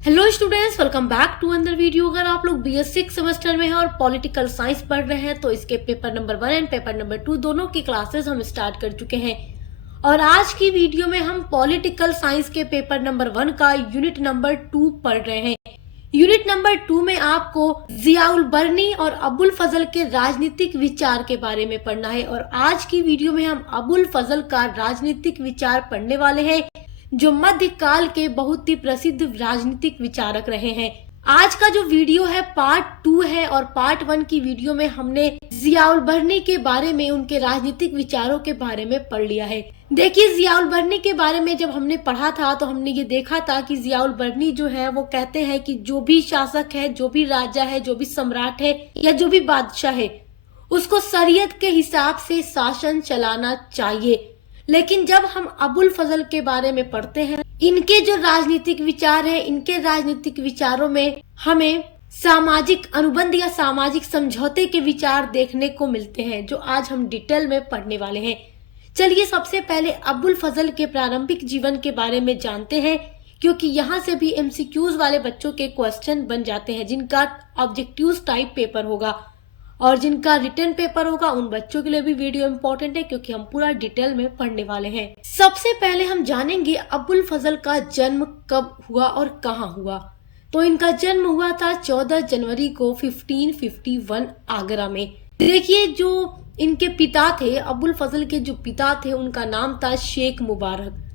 Hello students, welcome back to another video. अगर आप लोग BS6 सेमेस्टर में हैं और पॉलिटिकल साइंस पढ़ रहे हैं तो इसके paper number 1 and paper number 2 दोनों की क्लासेस हम स्टार्ट कर चुके हैं। और आज की वीडियो में हम पॉलिटिकल साइंस के पेपर नंबर 1 का यूनिट नंबर 2 पढ़ रहे हैं। यूनिट नंबर 2 में आपको जियाउल बर्नी और अबुल फजल के राजनीतिक विचार के बारे में पढ़ना है। और आज की वीडियो में हम अबुल फजल का राजनीतिक विचार पढ़ने वाले हैं, जो मध्यकाल के बहुत ही प्रसिद्ध राजनीतिक विचारक रहे हैं। आज का जो वीडियो है पार्ट 2 है और पार्ट 1 की वीडियो में हमने जियाउल बर्नी के बारे में, उनके राजनीतिक विचारों के बारे में पढ़ लिया है। देखिए, जियाउल बर्नी के बारे में जब हमने पढ़ा था तो हमने ये देखा था कि जियाउल बर्नी जो है वो कहते हैं कि जो भी शासक है, जो भी राजा है, जो भी सम्राट है या जो भी बादशाह है, उसको शरीयत के हिसाब से शासन चलाना चाहिए। लेकिन जब हम अबुल फजल के बारे में पढ़ते हैं, इनके जो राजनीतिक विचार हैं, इनके राजनीतिक विचारों में हमें सामाजिक अनुबंध या सामाजिक समझौते के विचार देखने को मिलते हैं, जो आज हम डिटेल में पढ़ने वाले हैं। चलिए सबसे पहले अबुल फजल के प्रारंभिक जीवन के बारे में जानते हैं, क्योंकि यहाँ से भी MCQs वाले बच्चों के क्वेश्चन बन जाते हैं, जिनका ऑब्जेक्टिव्स टाइप पेपर होगा और जिनका रिटन पेपर होगा उन बच्चों के लिए भी वीडियो इम्पोर्टेंट है, क्योंकि हम पूरा डिटेल में पढ़ने वाले हैं। सबसे पहले हम जानेंगे अबुल फजल का जन्म कब हुआ और कहाँ हुआ। तो इनका जन्म हुआ था 14 जनवरी को 1551 आगरा में। देखिए, जो इनके पिता थे, अबुल फजल के जो पिता थे, उनका नाम था शेख मुबारक।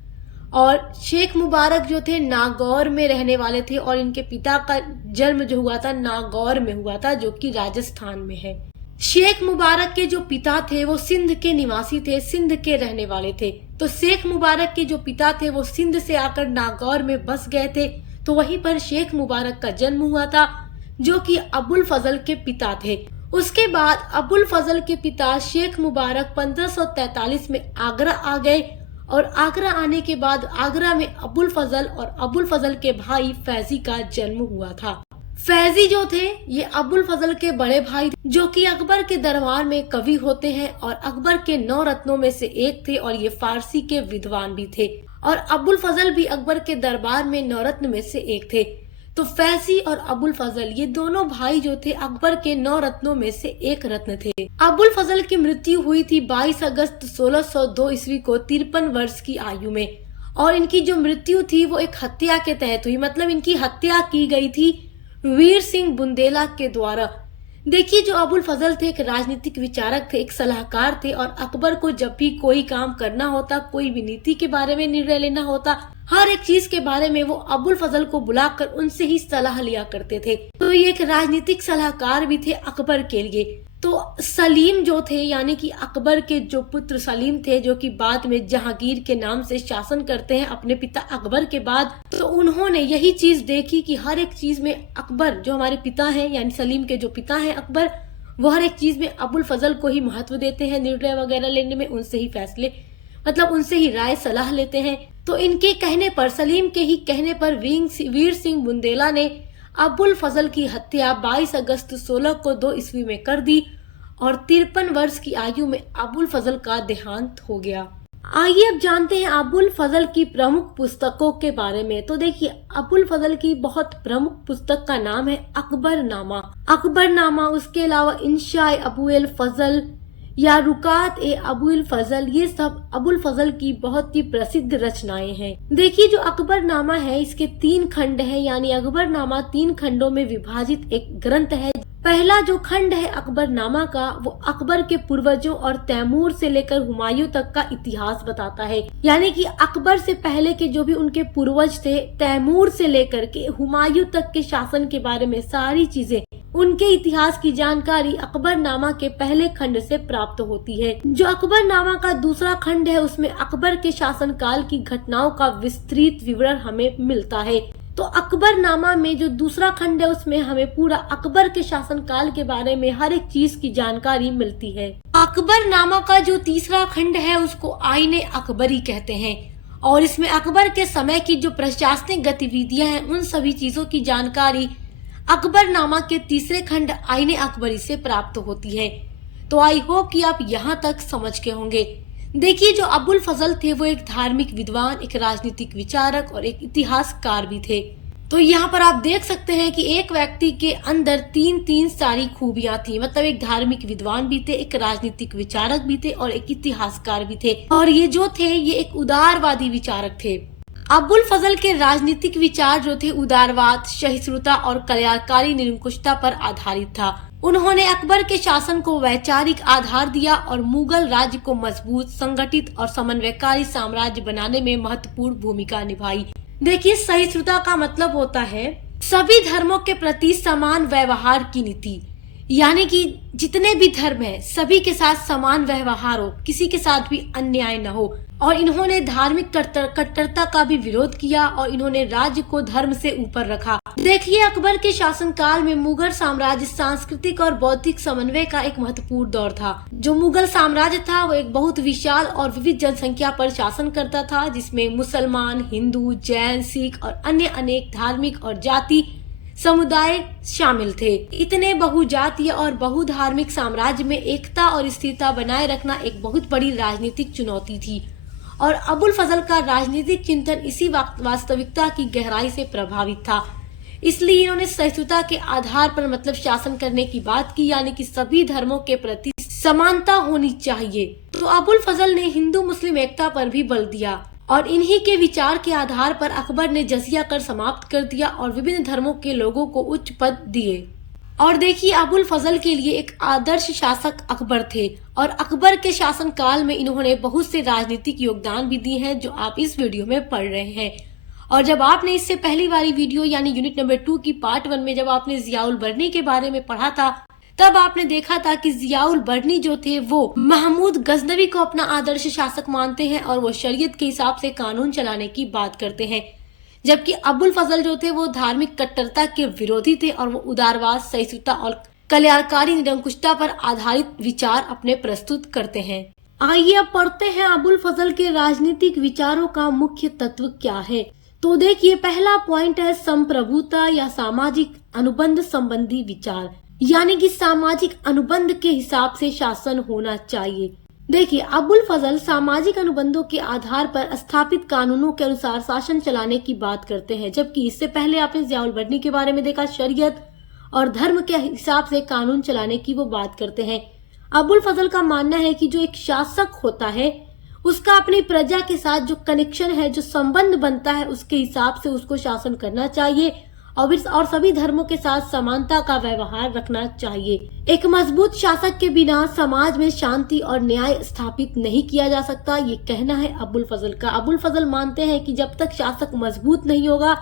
और शेख मुबारक जो थे नागौर में रहने वाले थे और इनके पिता का जन्म जो हुआ था नागौर में हुआ था, जो कि राजस्थान में है। शेख मुबारक के जो पिता थे वो सिंध के निवासी थे, सिंध के रहने वाले थे। तो शेख मुबारक के जो पिता थे वो सिंध से आकर नागौर में बस गए थे, तो वहीं पर शेख मुबारक का जन्म हुआ था, जो कि अबुल फजल के पिता थे। उसके बाद अबुल फजल के पिता शेख मुबारक 1543 में आगरा आ गए और आगरा आने के बाद आगरा में अबुल फजल और अबुल फजल के भाई फैजी का जन्म हुआ था। फैजी जो थे ये अबुल फजल के बड़े भाई थे, जो कि अकबर के दरबार में कवि होते हैं और अकबर के 9 रत्नों में से एक थे और ये फारसी के विद्वान भी थे। और अबुल फजल भी अकबर के दरबार में 9 रत्न में से एक थे। तो फैजी और अबुल फजल ये दोनों भाई जो थे अकबर के 9 रत्नों में से एक रत्न थे। अबुल फजल की मृत्यु हुई थी 22 अगस्त 1602 ईस्वी को 53 वर्ष की आयु में। और इनकी जो मृत्यु थी वो एक हत्या के तहत हुई, मतलब इनकी हत्या की गई थी वीर सिंह बुंदेला के द्वारा। देखिए, जो अबुल फजल थे एक राजनीतिक विचारक थे, एक सलाहकार थे और अकबर को जब भी कोई काम करना होता, कोई भी नीति के बारे में निर्णय लेना होता, हर एक चीज के बारे में वो अबुल फजल को बुलाकर उनसे ही सलाह लिया करते थे। तो ये एक राजनीतिक सलाहकार भी थे अकबर के लिए। तो सलीम जो थे, यानी कि अकबर के जो पुत्र सलीम थे, जो कि बाद में जहांगीर के नाम से शासन करते हैं अपने पिता अकबर के बाद, तो उन्होंने यही चीज देखी कि हर एक चीज में अकबर जो हमारे पिता हैं, यानी सलीम के जो पिता हैं अकबर, वो हर एक चीज में अबुल फजल को ही महत्व देते हैं, निर्णय वगैरह लेने में उनसे ही फैसले, मतलब उनसे ही राय सलाह लेते हैं। तो इनके कहने पर, सलीम के ही कहने पर वीर सिंह बुंदेला ने अबुल फजल की हत्या 22 अगस्त 1602 ईस्वी में कर दी और 53 वर्ष की आयु में अबुल फजल का देहांत हो गया। आइए अब जानते हैं अबुल फजल की प्रमुख पुस्तकों के बारे में। तो देखिए, अबुल फजल की बहुत प्रमुख पुस्तक का नाम है अकबरनामा। अकबरनामा, उसके अलावा इंशाए अबुल फजल या रुकात ए अबुल फजल, ये सब अबुल फजल की बहुत ही प्रसिद्ध रचनाएं हैं। देखिए, जो अकबरनामा है इसके 3 खंड हैं, यानी अकबरनामा 3 खंडों में विभाजित एक ग्रंथ है। पहला जो खंड है अकबरनामा का, वो अकबर के पूर्वजों और तैमूर से लेकर हुमायूं तक का इतिहास बताता है। यानी कि अकबर से पहले के जो भी उनके पूर्वज थे, तैमूर से लेकर के हुमायूं तक के शासन के बारे में सारी चीजें, उनके इतिहास की जानकारी अकबरनामा के पहले खंड से प्राप्त होती है। जो अकबरनामा का दूसरा खंड है उसमें अकबर के शासनकाल की घटनाओं का विस्तृत विवरण हमें मिलता है। तो अकबरनामा में जो दूसरा खंड है उसमें हमें पूरा अकबर के शासनकाल के बारे में हर एक चीज की जानकारी मिलती है। अकबरनामा का जो तीसरा खंड है उसको आईने अकबरी कहते हैं और इसमें अकबर के समय की जो प्रशासनिक गतिविधियां हैं उन सभी चीजों की जानकारी अकबरनामा के तीसरे खंड आईने अकबरी से प्राप्त होती है। तो आई होप कि आप यहाँ तक समझ के होंगे। देखिए, जो अबुल फजल थे वो एक धार्मिक विद्वान, एक राजनीतिक विचारक और एक इतिहासकार भी थे। तो यहाँ पर आप देख सकते हैं कि एक व्यक्ति के अंदर तीन सारी खूबियां थी, मतलब एक धार्मिक विद्वान भी थे, एक राजनीतिक विचारक भी थे और एक इतिहासकार भी थे। और ये जो थे ये एक उदारवादी विचारक थे। अबुल फजल के राजनीतिक विचार जो थे उदारवाद, सहिष्णुता और कल्याणकारी निरंकुशता पर आधारित था। उन्होंने अकबर के शासन को वैचारिक आधार दिया और मुगल राज्य को मजबूत, संगठित और समन्वयकारी साम्राज्य बनाने में महत्वपूर्ण भूमिका निभाई। देखिए, सहिष्णुता का मतलब होता है सभी धर्मों के प्रति समान व्यवहार की नीति, यानी कि जितने भी धर्म है सभी के साथ समान व्यवहार हो, किसी के साथ भी अन्याय न हो। और इन्होंने धार्मिक कट्टरता का भी विरोध किया और इन्होंने राज्य को धर्म से ऊपर रखा। देखिए, अकबर के शासनकाल में मुगल साम्राज्य सांस्कृतिक और बौद्धिक समन्वय का एक महत्वपूर्ण दौर था। जो मुगल साम्राज्य था वो एक बहुत विशाल और विविध जनसंख्या पर शासन करता था, जिसमें मुसलमान, हिंदू, जैन, सिख और अन्य अनेक धार्मिक और जाति समुदाय शामिल थे। इतने बहुजातीय और बहुधार्मिक साम्राज्य में एकता और स्थिरता बनाए रखना एक बहुत बड़ी राजनीतिक चुनौती थी और अबुल फजल का राजनीतिक चिंतन इसी वास्तविकता की गहराई से प्रभावित था। इसलिए इन्होंने सहिष्णुता के आधार पर मतलब शासन करने की बात की, यानी कि सभी धर्मों के प्रति समानता होनी चाहिए। तो अबुल फजल ने हिंदू मुस्लिम एकता पर भी बल दिया और इन्हीं के विचार के आधार पर अकबर ने जजिया कर समाप्त कर दिया और विभिन्न धर्मों के लोगों को उच्च पद दिए। और देखिए, अबुल फजल के लिए एक आदर्श शासक अकबर थे और अकबर के शासन काल में इन्होंने बहुत से राजनीतिक योगदान भी दिए हैं जो आप इस वीडियो में पढ़ रहे हैं। और जब आपने इससे पहली वाली वीडियो यानी यूनिट नंबर 2 की पार्ट 1 में जब आपने जियाउल बर्नी के बारे में पढ़ा था, तब आपने देखा था कि जियाउल बर्नी जो थे वो महमूद गजनवी को अपना आदर्श शासक मानते हैं और वो शरीयत के हिसाब से कानून चलाने की बात करते हैं, जबकि अबुल फजल जो थे वो धार्मिक कट्टरता के विरोधी थे और वो उदारवाद, सहिष्णुता और कल्याणकारी निरंकुशता पर आधारित विचार अपने प्रस्तुत करते हैं। आइए अब पढ़ते हैं अबुल फजल के राजनीतिक विचारों का मुख्य तत्व क्या है। तो देखिए, पहला पॉइंट है संप्रभुता या सामाजिक अनुबंध संबंधी विचार, यानी कि सामाजिक अनुबंध के हिसाब से शासन होना चाहिए। देखिए, अबुल फजल सामाजिक अनुबंधों के आधार पर स्थापित कानूनों के अनुसार शासन चलाने की बात करते हैं, जबकि इससे पहले आपने जियाउल बर्नी के बारे में देखा, शरीयत और धर्म के हिसाब से कानून चलाने की वो बात करते हैं। अबुल फजल का मानना है कि जो एक शासक होता है उसका अपनी प्रजा के साथ जो कनेक्शन है, जो संबंध बनता है, उसके हिसाब से उसको शासन करना चाहिए और सभी धर्मों के साथ समानता का व्यवहार रखना चाहिए। एक मजबूत शासक के बिना समाज में शांति और न्याय स्थापित नहीं किया जा सकता, ये कहना है अबुल फजल का। अबुल फजल मानते हैं कि जब तक शासक मजबूत नहीं होगा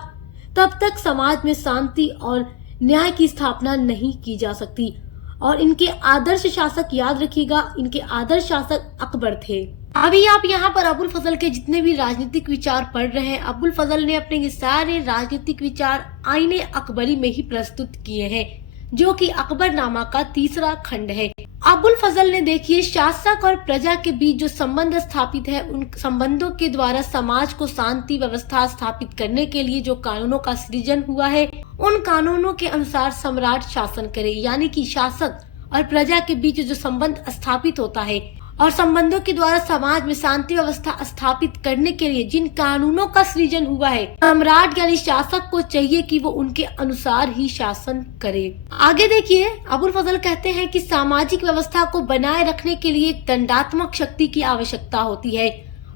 तब तक समाज में शांति और न्याय की स्थापना नहीं की जा सकती। और इनके आदर्श शासक, याद रखिएगा, इनके आदर्श शासक अकबर थे। अभी आप यहाँ पर अबुल फजल के जितने भी राजनीतिक विचार पढ़ रहे हैं, अबुल फजल ने अपने ये सारे राजनीतिक विचार आईने अकबरी में ही प्रस्तुत किए हैं, जो कि अकबरनामा का तीसरा खंड है। अबुल फजल ने देखिए शासक और प्रजा के बीच जो संबंध स्थापित है, उन संबंधों के द्वारा समाज को शांति व्यवस्था स्थापित करने के लिए जो कानूनों का सृजन हुआ है, उन कानूनों के अनुसार सम्राट शासन करे, यानी कि शासक और प्रजा के बीच जो संबंध स्थापित होता है और संबंधों के द्वारा समाज में शांति व्यवस्था स्थापित करने के लिए जिन कानूनों का सृजन हुआ है, सम्राट यानी शासक को चाहिए कि वो उनके अनुसार ही शासन करे। आगे देखिए, अबुल फजल कहते हैं कि सामाजिक व्यवस्था को बनाए रखने के लिए दंडात्मक शक्ति की आवश्यकता होती है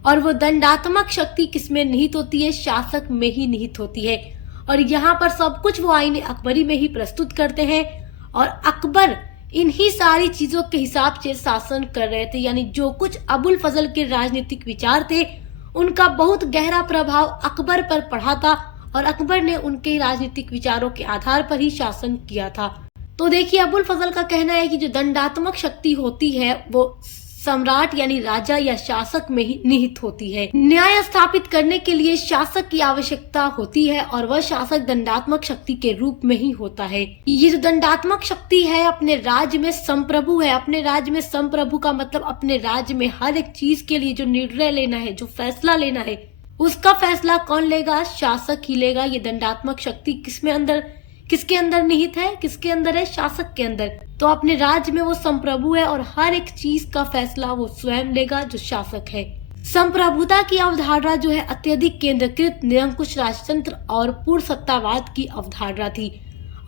और वो दंडात्मक शक्ति किसमें निहित होती है? शासक में ही निहित होती है। और यहाँ पर सब कुछ वो आईने अकबरी में ही प्रस्तुत करते हैं और अकबर इन्हीं सारी चीजों के हिसाब से शासन कर रहे थे, यानी जो कुछ अबुल फजल के राजनीतिक विचार थे उनका बहुत गहरा प्रभाव अकबर पर पड़ा था और अकबर ने उनके राजनीतिक विचारों के आधार पर ही शासन किया था। तो देखिए, अबुल फजल का कहना है कि जो दंडात्मक शक्ति होती है वो सम्राट यानी राजा या शासक में ही निहित होती है। न्याय स्थापित करने के लिए शासक की आवश्यकता होती है और वह शासक दंडात्मक शक्ति के रूप में ही होता है। ये जो दंडात्मक शक्ति है अपने राज्य में संप्रभु है। अपने राज्य में संप्रभु का मतलब अपने राज्य में हर एक चीज के लिए जो निर्णय लेना है, जो फैसला लेना है, उसका फैसला कौन लेगा? शासक ही लेगा। ये दंडात्मक शक्ति किसके अंदर निहित है? किसके अंदर है? शासक के अंदर। तो अपने राज्य में वो संप्रभु है और हर एक चीज का फैसला वो स्वयं लेगा, जो शासक है। संप्रभुता की अवधारणा जो है अत्यधिक केंद्रीकृत निरंकुश राजतंत्र और पूर्ण सत्तावाद की अवधारणा थी।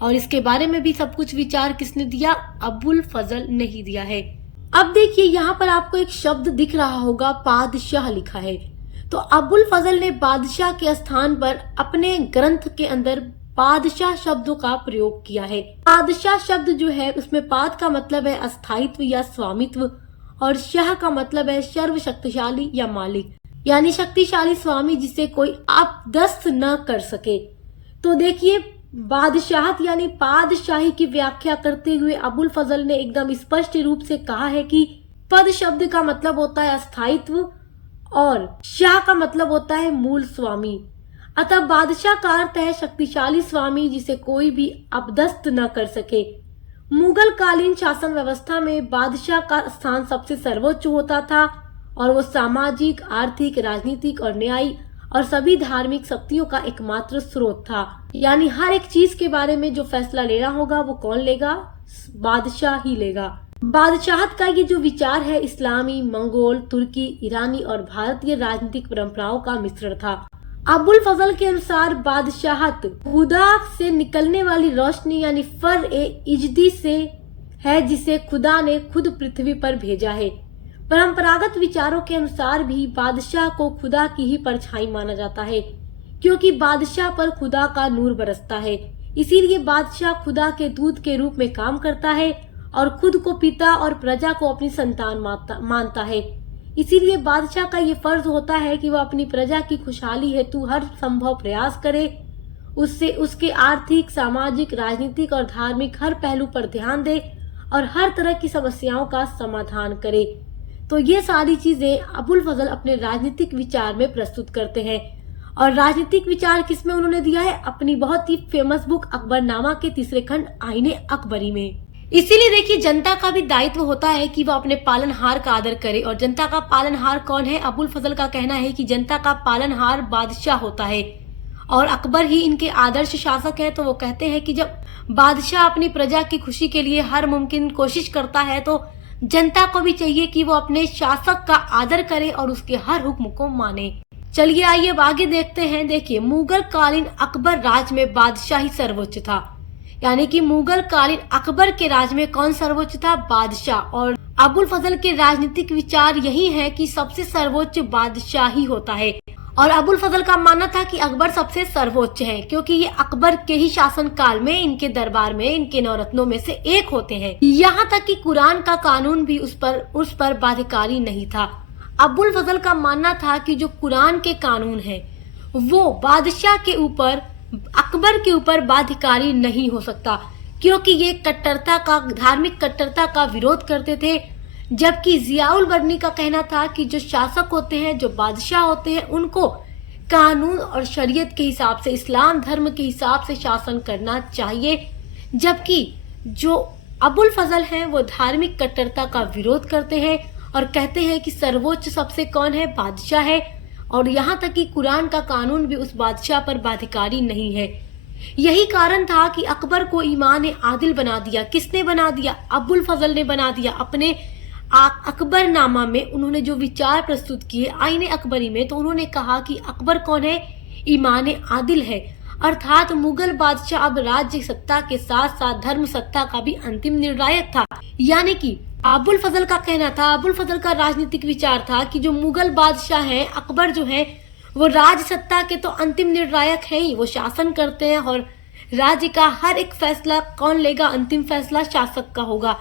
और इसके बारे में भी सब कुछ विचार किसने दिया? अबुल फजल ने ही दिया है। अब देखिए यहाँ पर आपको एक शब्द दिख रहा होगा, बादशाह लिखा है। तो अबुल फजल ने बादशाह के स्थान पर अपने ग्रंथ के अंदर बादशाह शब्दों का प्रयोग किया है। बादशाह शब्द जो है उसमें पाद का मतलब है अस्थायित्व या स्वामित्व और शाह का मतलब है सर्वशक्तिशाली या मालिक, यानी शक्तिशाली स्वामी जिसे कोई आपदस्त न कर सके। तो देखिए बादशाहत यानी पादशाही की व्याख्या करते हुए अबुल फजल ने एकदम स्पष्ट रूप से कहा है कि पद शब्द का मतलब होता है अस्थायित्व और शाह का मतलब होता है मूल स्वामी। अतः बादशाह का अर्थ है शक्तिशाली स्वामी जिसे कोई भी अपदस्त न कर सके। मुगल कालीन शासन व्यवस्था में बादशाह का स्थान सबसे सर्वोच्च होता था और वो सामाजिक, आर्थिक, राजनीतिक और न्यायिक और सभी धार्मिक शक्तियों का एकमात्र स्रोत था। यानी हर एक चीज के बारे में जो फैसला लेना होगा वो कौन लेगा? बादशाह ही लेगा। बादशाहत का ये जो विचार है इस्लामी, मंगोल, तुर्की, ईरानी और भारतीय राजनीतिक परंपराओं का मिश्रण था। अबुल फजल के अनुसार बादशाहत खुदा से निकलने वाली रोशनी यानी फर-ए-इजदी से है जिसे खुदा ने खुद पृथ्वी पर भेजा है। परंपरागत विचारों के अनुसार भी बादशाह को खुदा की ही परछाई माना जाता है क्योंकि बादशाह पर खुदा का नूर बरसता है। इसीलिए बादशाह खुदा के दूत के रूप में काम करता है और खुद को पिता और प्रजा को अपनी संतान मानता है। इसीलिए बादशाह का ये फर्ज होता है कि वह अपनी प्रजा की खुशहाली हेतु हर संभव प्रयास करे, उससे उसके आर्थिक, सामाजिक, राजनीतिक और धार्मिक हर पहलू पर ध्यान दे और हर तरह की समस्याओं का समाधान करे। तो ये सारी चीजें अबुल फजल अपने राजनीतिक विचार में प्रस्तुत करते हैं। और राजनीतिक विचार किसमें उन्होंने दिया है? अपनी बहुत ही फेमस बुक अकबरनामा के तीसरे खंड आईने अकबरी में। इसीलिए देखिए जनता का भी दायित्व होता है कि वह अपने पालनहार का आदर करे। और जनता का पालनहार कौन है? अबुल फजल का कहना है कि जनता का पालनहार बादशाह होता है और अकबर ही इनके आदर्श शासक है। तो वो कहते हैं कि जब बादशाह अपनी प्रजा की खुशी के लिए हर मुमकिन कोशिश करता है तो जनता को भी चाहिए कि वो अपने शासक का आदर करे और उसके हर हुक्म को माने। चलिए आइए अब आगे देखते हैं। देखिए मुगल कालीन अकबर राज में बादशाही सर्वोच्च था, यानी कि मुगल कालीन अकबर के राज में कौन सर्वोच्च था? बादशाह। और अबुल फजल के राजनीतिक विचार यही है कि सबसे सर्वोच्च बादशाह ही होता है। और अबुल फजल का मानना था कि अकबर सबसे सर्वोच्च है क्योंकि ये अकबर के ही शासन काल में इनके दरबार में इनके नवरत्नों में से एक होते हैं। यहाँ तक कि कुरान का कानून भी उस पर बाध्यकारी नहीं था। अबुल फजल का मानना था कि जो कुरान के कानून है वो बादशाह के ऊपर, अकबर के ऊपर बाध्यकारी नहीं हो सकता क्योंकि ये कट्टरता का, धार्मिक कट्टरता का विरोध करते थे। जबकि जियाउल बर्नी का कहना था कि जो शासक होते हैं, जो बादशाह होते हैं, उनको कानून और शरीयत के हिसाब से, इस्लाम धर्म के हिसाब से शासन करना चाहिए। जबकि जो अबुल फजल हैं वो धार्मिक कट्टरता का विरोध करते हैं और कहते हैं कि सर्वोच्च सबसे कौन है? बादशाह है। और यहाँ तक कि कुरान का कानून भी उस बादशाह पर बाध्यकारी नहीं है। यही कारण था कि अकबर को ईमान आदिल बना दिया। किसने बना दिया? अबुल फजल ने बना दिया। अपने अकबरनामा में उन्होंने जो विचार प्रस्तुत किए आईने अकबरी में, तो उन्होंने कहा कि अकबर कौन है? ईमान आदिल है, अर्थात मुगल बादशाह अब राज्य सत्ता के साथ साथ धर्म सत्ता का भी अंतिम निर्णायक था। यानी कि अबुल फजल का कहना था, अबुल फजल का राजनीतिक विचार था कि जो मुगल बादशाह हैं, अकबर जो है वो राज सत्ता के तो अंतिम निर्णायक हैं ही, वो शासन करते हैं और राज्य का हर एक फैसला कौन लेगा? अंतिम फैसला शासक का होगा।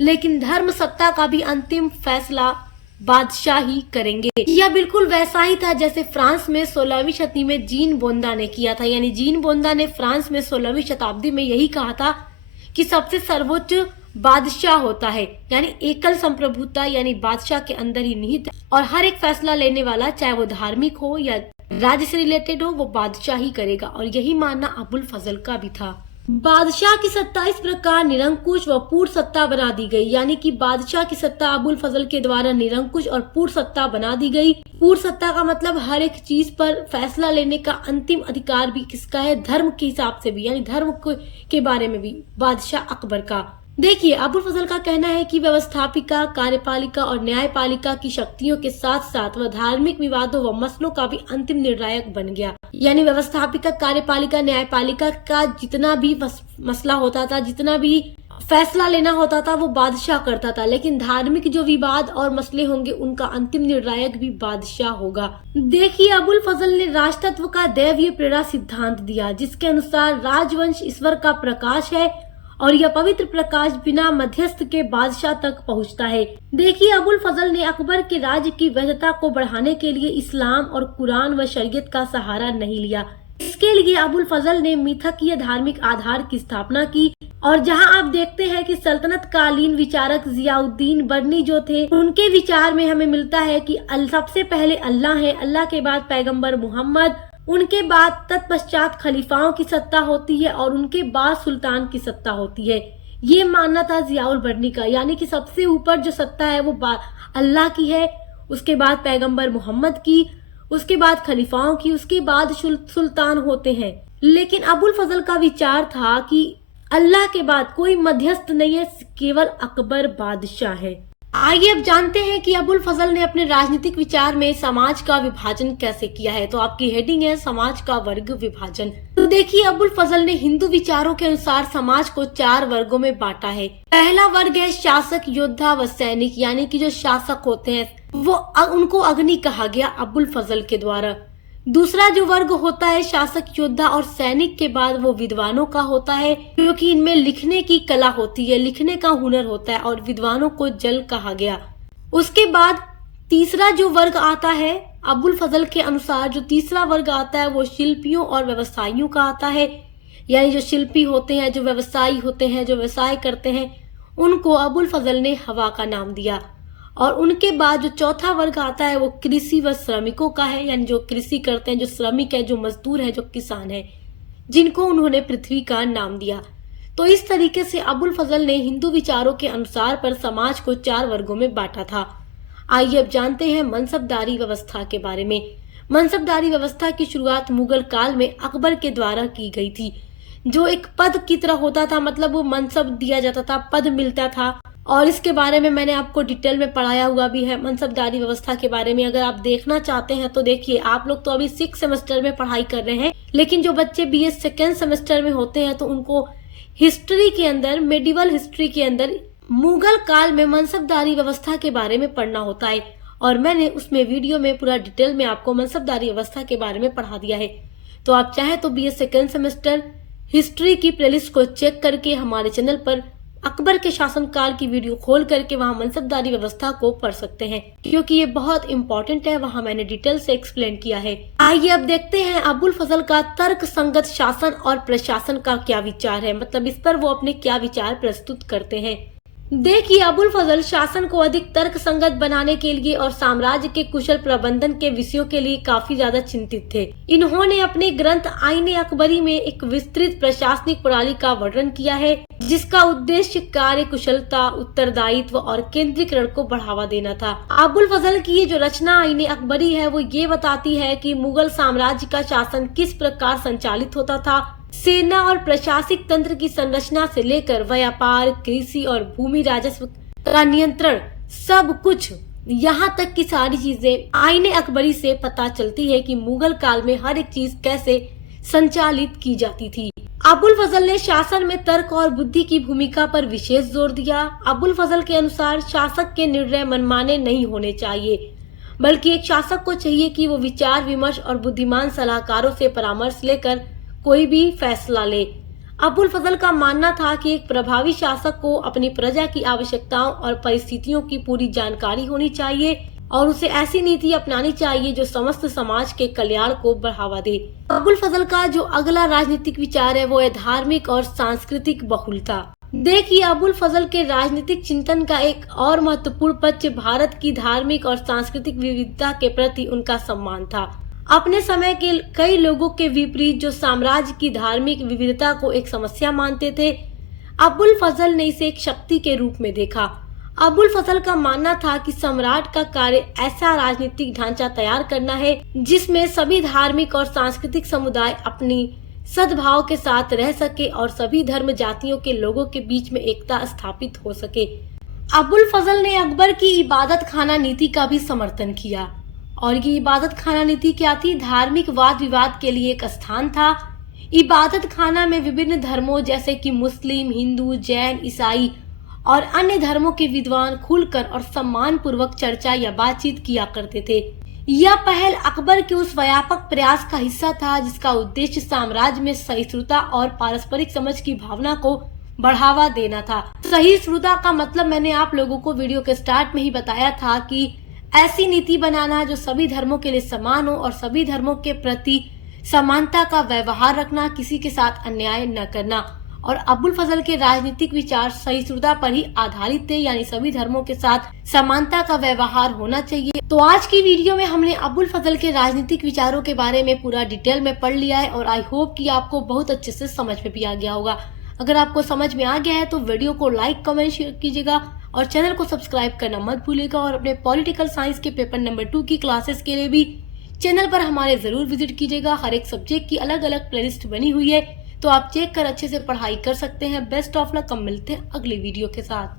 लेकिन धर्म सत्ता का भी अंतिम फैसला बादशाह ही करेंगे। यह बिल्कुल वैसा ही था जैसे फ्रांस में 16वीं शताब्दी में जीन बोंदा ने किया था। यानी जीन बोंदा ने फ्रांस में 16वीं शताब्दी में यही कहा था कि सबसे सर्वोच्च बादशाह होता है, यानी एकल संप्रभुता यानी बादशाह के अंदर ही निहित और हर एक फैसला लेने वाला, चाहे वो धार्मिक हो या राज्य से रिलेटेड हो, वो बादशाह ही करेगा। और यही मानना अबुल फजल का भी था। बादशाह की सत्ता इस प्रकार निरंकुश व पूर्ण सत्ता बना दी गई। यानी कि बादशाह की सत्ता अबुल फजल के द्वारा निरंकुश और पूर्ण सत्ता बना दी गई। पूर्ण सत्ता का मतलब हर एक चीज पर फैसला लेने का अंतिम अधिकार भी किसका है? धर्म के हिसाब से भी, यानी धर्म के बारे में भी बादशाह अकबर का। देखिए, अबुल फजल का कहना है कि व्यवस्थापिका, कार्यपालिका और न्यायपालिका की शक्तियों के साथ साथ वह धार्मिक विवादों व मसलों का भी अंतिम निर्णायक बन गया। यानी व्यवस्थापिका, कार्यपालिका, न्यायपालिका का जितना भी मसला होता था, जितना भी फैसला लेना होता था, वो बादशाह करता था। लेकिन धार्मिक जो विवाद और मसले होंगे, उनका अंतिम निर्णायक भी बादशाह होगा। देखिए, अबुल फजल ने राजतत्व का दैवीय प्रेरणा सिद्धांत दिया, जिसके अनुसार राजवंश ईश्वर का प्रकाश है और यह पवित्र प्रकाश बिना मध्यस्थ के बादशाह तक पहुंचता है। देखिए, अबुल फजल ने अकबर के राज्य की वैधता को बढ़ाने के लिए इस्लाम और कुरान व शरीयत का सहारा नहीं लिया। इसके लिए अबुल फजल ने मिथकीय धार्मिक आधार की स्थापना की, और जहां आप देखते हैं कि सल्तनत कालीन विचारक जियाउद्दीन बर्नी जो थे, उनके विचार में हमें मिलता है कि सबसे पहले अल्लाह है, अल्लाह के बाद पैगंबर मोहम्मद, उनके बाद तत्पश्चात खलीफाओं की सत्ता होती है और उनके बाद सुल्तान की सत्ता होती है। ये मानना था जियाउल बर्नी का, यानी कि सबसे ऊपर जो सत्ता है वो अल्लाह की है, उसके बाद पैगंबर मोहम्मद की, उसके बाद खलीफाओं की, उसके बाद सुल्तान होते हैं। लेकिन अबुल फजल का विचार था कि अल्लाह के बाद कोई मध्यस्थ नहीं है, केवल अकबर बादशाह है। आइए अब जानते हैं कि अबुल फजल ने अपने राजनीतिक विचार में समाज का विभाजन कैसे किया है। तो आपकी हेडिंग है समाज का वर्ग विभाजन। तो देखिए, अबुल फजल ने हिंदू विचारों के अनुसार समाज को 4 वर्गों में बांटा है। पहला वर्ग है शासक, योद्धा व सैनिक, यानी कि जो शासक होते हैं वो उनको अग्नि कहा गया अबुल फजल के द्वारा। दूसरा जो वर्ग होता है शासक, योद्धा और सैनिक के बाद वो विद्वानों का होता है, क्योंकि इनमें लिखने की कला होती है, लिखने का हुनर होता है, और विद्वानों को जल कहा गया। उसके बाद तीसरा जो वर्ग आता है अबुल फजल के अनुसार, जो तीसरा वर्ग आता है वो शिल्पियों और व्यवसायियों का आता है। यानी जो शिल्पी होते हैं, जो व्यवसायी होते हैं, जो व्यवसाय करते हैं, उनको अबुल फजल ने हवा का नाम दिया। और उनके बाद जो चौथा वर्ग आता है वो कृषि व श्रमिकों का है, यानी जो कृषि करते हैं, जो श्रमिक है, जो मजदूर है, जो किसान है, जिनको उन्होंने पृथ्वी का नाम दिया। तो इस तरीके से अबुल फजल ने हिंदू विचारों के अनुसार पर समाज को 4 वर्गों में बांटा था। आइए अब जानते हैं मनसबदारी व्यवस्था के बारे में। मनसबदारी व्यवस्था की शुरुआत मुगल काल में अकबर के द्वारा की गई थी, जो एक पद की तरह होता था, मतलब वो मनसब दिया जाता था, पद मिलता था। और इसके बारे में मैंने आपको डिटेल में पढ़ाया हुआ भी है मनसबदारी व्यवस्था के बारे में। अगर आप देखना चाहते हैं तो देखिए, आप लोग तो अभी 6 सेमेस्टर में पढ़ाई कर रहे हैं, लेकिन जो बच्चे BS सेकेंड सेमेस्टर में होते हैं तो उनको हिस्ट्री के अंदर, मेडिवल हिस्ट्री के अंदर मुगल काल में मनसबदारी व्यवस्था के बारे में पढ़ना होता है। और मैंने उसमें वीडियो में पूरा डिटेल में आपको मनसबदारी व्यवस्था के बारे में पढ़ा दिया है। तो आप चाहे तो BS सेकेंड सेमेस्टर हिस्ट्री की प्लेलिस्ट को चेक करके हमारे चैनल पर अकबर के शासनकाल की वीडियो खोल करके वहां मनसबदारी व्यवस्था को पढ़ सकते हैं, क्योंकि ये बहुत इंपॉर्टेंट है। वहां मैंने डिटेल से एक्सप्लेन किया है। आइए अब देखते हैं अबुल फजल का तर्क संगत शासन और प्रशासन का क्या विचार है, मतलब इस पर वो अपने क्या विचार प्रस्तुत करते हैं। देखिए, अबुल फजल शासन को अधिक तर्क संगत बनाने के लिए और साम्राज्य के कुशल प्रबंधन के विषयों के लिए काफी ज्यादा चिंतित थे। इन्होंने अपने ग्रंथ आईने अकबरी में एक विस्तृत प्रशासनिक प्रणाली का वर्णन किया है, जिसका उद्देश्य कार्य कुशलता, उत्तरदायित्व और केंद्रीकरण को बढ़ावा देना था। अबुल फजल की ये जो रचना आईने अकबरी है वो ये बताती है कि मुगल साम्राज्य का शासन किस प्रकार संचालित होता था। सेना और प्रशासनिक तंत्र की संरचना से लेकर व्यापार, कृषि और भूमि राजस्व का नियंत्रण, सब कुछ, यहाँ तक की सारी चीजें आईने अकबरी से पता चलती है कि मुगल काल में हर एक चीज कैसे संचालित की जाती थी। अबुल फजल ने शासन में तर्क और बुद्धि की भूमिका पर विशेष जोर दिया। अबुल फजल के अनुसार शासक के निर्णय मनमाने नहीं होने चाहिए, बल्कि एक शासक को चाहिए कि वो विचार विमर्श और बुद्धिमान सलाहकारों से परामर्श लेकर कोई भी फैसला ले। अबुल फजल का मानना था कि एक प्रभावी शासक को अपनी प्रजा की आवश्यकताओं और परिस्थितियों की पूरी जानकारी होनी चाहिए और उसे ऐसी नीति अपनानी चाहिए जो समस्त समाज के कल्याण को बढ़ावा दे। अबुल फजल का जो अगला राजनीतिक विचार है वो है धार्मिक और सांस्कृतिक बहुलता। देखिए, अबुल फजल के राजनीतिक चिंतन का एक और महत्वपूर्ण पक्ष भारत की धार्मिक और सांस्कृतिक विविधता के प्रति उनका सम्मान था। अपने समय के कई लोगों के विपरीत जो साम्राज्य की धार्मिक विविधता को एक समस्या मानते थे, अबुल फजल ने इसे एक शक्ति के रूप में देखा। अबुल फजल का मानना था कि सम्राट का कार्य ऐसा राजनीतिक ढांचा तैयार करना है जिसमें सभी धार्मिक और सांस्कृतिक समुदाय अपनी सद्भाव के साथ रह सके और सभी धर्म जातियों के लोगों के बीच में एकता स्थापित हो सके। अबुल फजल ने अकबर की इबादत खाना नीति का भी समर्थन किया। और ये इबादत खाना नीति क्या थी? धार्मिक वाद विवाद के लिए एक स्थान था। इबादत खाना में विभिन्न धर्मों जैसे कि मुस्लिम, हिंदू, जैन, ईसाई और अन्य धर्मों के विद्वान खुलकर और सम्मान पूर्वक चर्चा या बातचीत किया करते थे। यह पहल अकबर के उस व्यापक प्रयास का हिस्सा था जिसका उद्देश्य साम्राज्य में सहिष्णुता और पारस्परिक समझ की भावना को बढ़ावा देना था। सहिष्णुता का मतलब मैंने आप लोगों को वीडियो के स्टार्ट में ही बताया था कि ऐसी नीति बनाना जो सभी धर्मों के लिए समान हो और सभी धर्मों के प्रति समानता का व्यवहार रखना, किसी के साथ अन्याय न करना। और अबुल फजल के राजनीतिक विचार सहिष्णुता पर ही आधारित थे, यानी सभी धर्मों के साथ समानता का व्यवहार होना चाहिए। तो आज की वीडियो में हमने अबुल फजल के राजनीतिक विचारों के बारे में पूरा डिटेल में पढ़ लिया है और आई होप कि आपको बहुत अच्छे से समझ में भी आ गया होगा। अगर आपको समझ में आ गया है तो वीडियो को लाइक, कमेंट, शेयर कीजिएगा और चैनल को सब्सक्राइब करना मत भूलिएगा। और अपने पॉलिटिकल साइंस के पेपर नंबर 2 की क्लासेस के लिए भी चैनल पर हमारे जरूर विजिट कीजिएगा। हर एक सब्जेक्ट की अलग अलग प्लेलिस्ट बनी हुई है, तो आप चेक कर अच्छे से पढ़ाई कर सकते हैं। Best of luck. हम मिलते हैं अगली वीडियो के साथ।